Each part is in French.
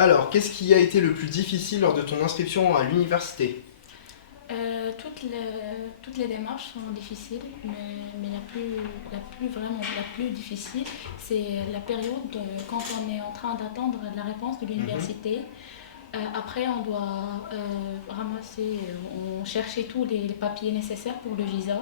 Alors, qu'est-ce qui a été le plus difficile lors de ton inscription à l'université? Toutes les démarches sont difficiles, mais la plus difficile, c'est la période quand on est en train d'attendre la réponse de Mhm. l'université. Après, on doit chercher tous les papiers nécessaires pour le visa.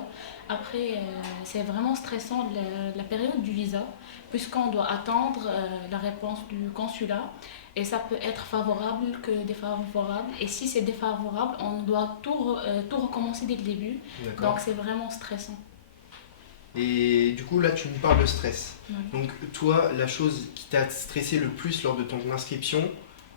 Après, c'est vraiment stressant la période du visa, puisqu'on doit attendre la réponse du consulat. Et ça peut être favorable que défavorable. Et si c'est défavorable, on doit tout recommencer dès le début. Donc D'accord. c'est vraiment stressant. Et du coup, là, tu me parles de stress. Ouais. Donc, toi, la chose qui t'a stressé le plus lors de ton inscription,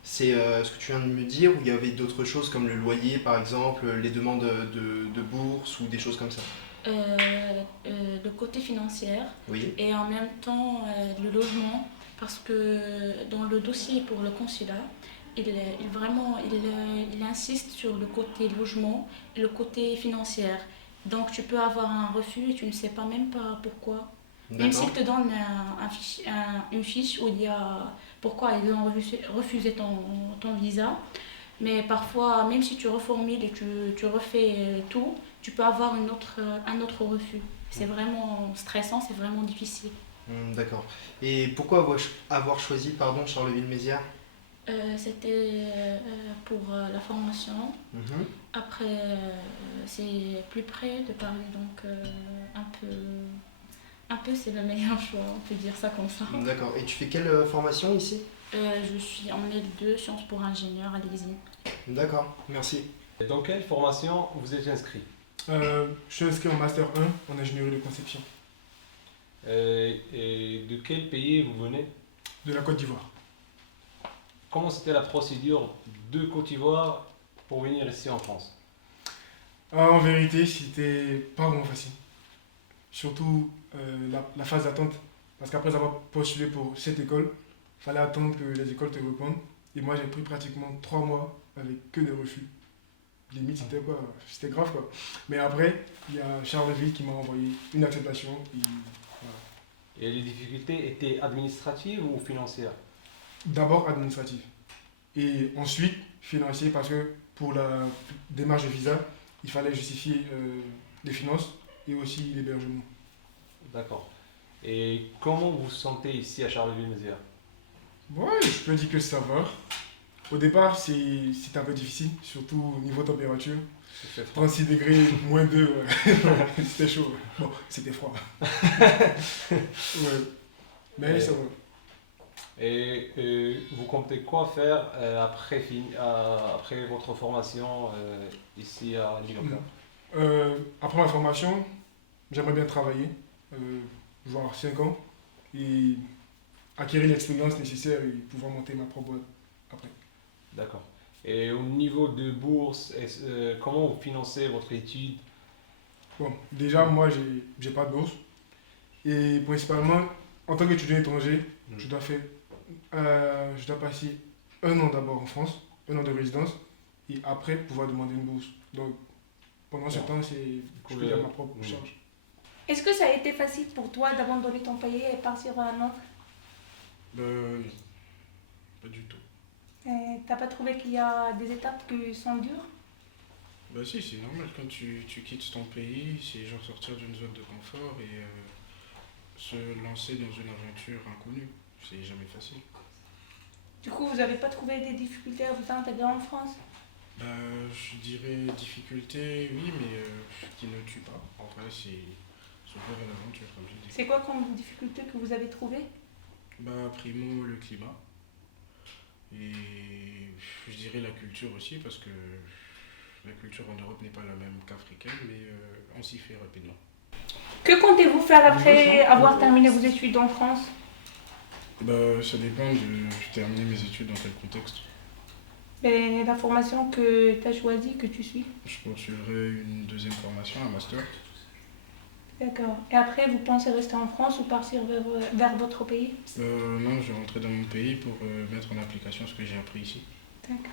c'est ce que tu viens de me dire, ou il y avait d'autres choses comme le loyer, par exemple, les demandes de bourse ou des choses comme ça? Le côté financier Oui. et en même temps le logement, parce que dans le dossier pour le consulat, il insiste sur le côté logement et le côté financier. Donc tu peux avoir un refus et tu ne sais pas même pas pourquoi. Même s'il D'accord. te donne une fiche où il y a pourquoi ils ont refusé ton visa, mais parfois, même si tu reformules et tu refais tout, tu peux avoir un autre refus. C'est vraiment stressant, c'est vraiment difficile. D'accord. Et pourquoi avoir choisi, pardon, Charleville-Mézières? C'était pour la formation. Mhm. Après, c'est plus près de Paris, donc un peu c'est le meilleur choix, on peut dire ça comme ça. D'accord. Et tu fais quelle formation ici? Je suis en L2, sciences pour ingénieur à l'ESI. D'accord, merci. Dans quelle formation vous êtes inscrit? Je suis inscrit en Master 1 en ingénierie de conception Et de quel pays vous venez? de la Côte d'Ivoire. Comment c'était la procédure de Côte d'Ivoire pour venir ici en France? En vérité, c'était pas vraiment facile. Surtout la phase d'attente. Parce qu'après avoir postulé pour cette école, il fallait attendre que les écoles te répondent. Et moi, j'ai pris pratiquement 3 mois avec que des refus. Limite, c'était grave quoi. Mais après, il y a Charleville qui m'a envoyé une acceptation. Et voilà. Et les difficultés étaient administratives ou financières? D'abord administratif. Et ensuite financier parce que pour la démarche de visa, il fallait justifier les finances et aussi l'hébergement. D'accord. Et comment vous vous sentez ici à Charleville-Mézières? Ouais, je peux dire que ça va. Au départ, c'était un peu difficile, surtout au niveau température. Il fait froid. 36 degrés, -2, ouais. C'était chaud. Ouais. Bon, c'était froid. Ouais. Mais Et, ça va. vous comptez quoi faire après votre formation ici à Niloka? Après ma formation, j'aimerais bien travailler, euh, genre 5 ans, et acquérir l'expérience nécessaire et pouvoir monter ma propre boîte après. D'accord. Et au niveau de bourse, comment vous financez votre étude? Bon, déjà, moi, j'ai pas de bourse. Et principalement, en tant qu'étudiant étranger, Hmm. je dois passer 1 an d'abord en France, 1 an de résidence, et après pouvoir demander une bourse. Donc, pendant ce Bon, temps, du je coup, peux dire ma propre hmm. charge. Est-ce que ça a été facile pour toi d'abandonner ton pays et partir à un autre? Non, pas du tout. T'as pas trouvé qu'il y a des étapes qui sont dures? Bah si, c'est normal quand tu quittes ton pays, c'est genre sortir d'une zone de confort et se lancer dans une aventure inconnue. C'est jamais facile. Du coup, vous avez pas trouvé des difficultés à vous intégrer en France? Bah, je dirais difficulté, oui, mais qui ne tue pas. En vrai, c'est s'ouvrir à l'aventure, comme je dis. C'est quoi comme difficulté que vous avez trouvées? Bah, primo, le climat. Et je dirais la culture aussi, parce que la culture en Europe n'est pas la même qu'africaine, mais on s'y fait rapidement. Que comptez-vous faire après avoir terminé vos études en France? Bah, ça dépend de terminer mes études dans quel contexte. Et la formation que tu as choisie, que tu suis? Je poursuivrai une deuxième formation, un master. D'accord. Et après, vous pensez rester en France ou partir vers votre pays? Non, je vais rentrer dans mon pays pour mettre en application ce que j'ai appris ici. D'accord.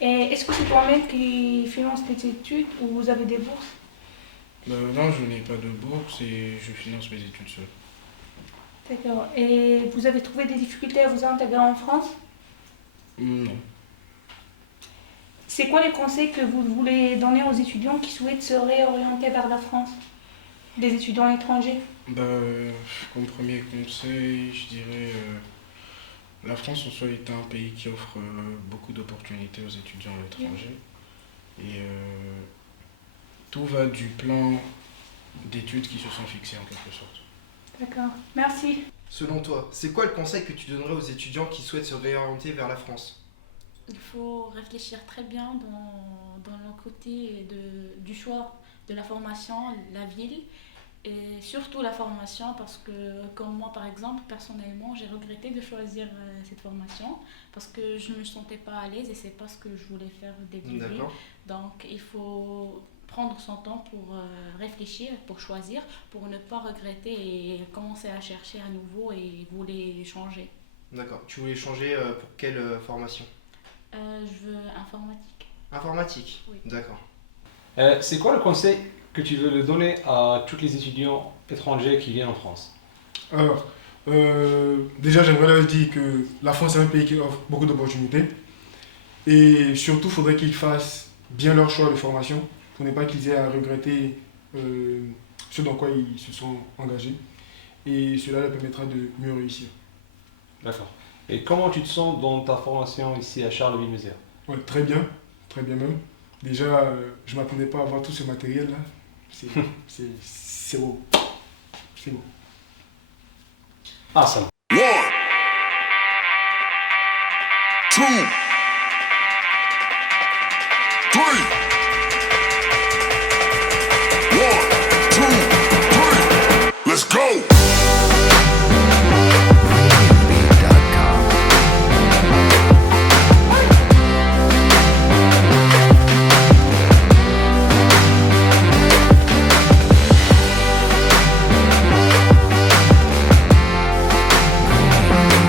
Et est-ce que c'est toi-même qui finance tes études ou vous avez des bourses? Non, je n'ai pas de bourse et je finance mes études seul. D'accord. Et vous avez trouvé des difficultés à vous intégrer en France? Non. C'est quoi les conseils que vous voulez donner aux étudiants qui souhaitent se réorienter vers la France? Des étudiants étrangers? Bah, comme premier conseil, je dirais la France en soi est un pays qui offre beaucoup d'opportunités aux étudiants à l'étranger. Et tout va du plan d'études qui se sont fixés en quelque sorte. D'accord, merci. Selon toi, c'est quoi le conseil que tu donnerais aux étudiants qui souhaitent se réorienter vers la France? Il faut réfléchir très bien dans le côté du choix de la formation, la ville, et surtout la formation, parce que comme moi par exemple, personnellement, j'ai regretté de choisir cette formation parce que je ne me sentais pas à l'aise et c'est pas ce que je voulais faire dès le début. D'accord. Donc il faut prendre son temps pour réfléchir, pour choisir, pour ne pas regretter et commencer à chercher à nouveau et vouloir changer. D'accord. Tu voulais changer pour quelle formation? Je veux informatique. Informatique. Oui. D'accord. C'est quoi le conseil que tu veux le donner à tous les étudiants étrangers qui viennent en France? Alors, déjà, j'aimerais leur dire que la France est un pays qui offre beaucoup d'opportunités. Et surtout, il faudrait qu'ils fassent bien leur choix de formation pour ne pas qu'ils aient à regretter ce dans quoi ils se sont engagés. Et cela leur permettra de mieux réussir. D'accord. Et comment tu te sens dans ta formation ici à Charleville-Mézières? Ouais, très bien même. Déjà, je ne m'attendais pas à avoir tout ce matériel-là. C'est beau. C'est beau. Awesome. 1, 2, 3. 1, 2, 3. Let's go.